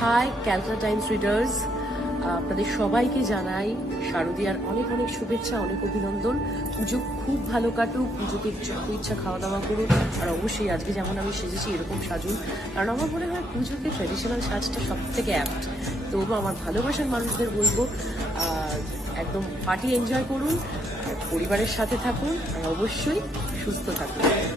High Calcutta Times readers, আপনাদের সবাইকে জানাই শারদীয়ার অনেক অনেক শুভেচ্ছা, অনেক অভিনন্দন। পুজো খুব ভালো কাটুক, পুজোকে যত ইচ্ছা খাওয়া দাওয়া করুন, আর অবশ্যই আজকে যেমন আমি সেজেছি এরকম সাজুন, কারণ আমার মনে হয় পুজোকে ট্র্যাডিশনাল সাজটা সব থেকে অ্যাপ্ট। তো আমার ভালোবাসার মানুষদের বলবো একদম পার্টি এনজয় করুন, পরিবারের সাথে থাকুন, আর অবশ্যই সুস্থ থাকুন।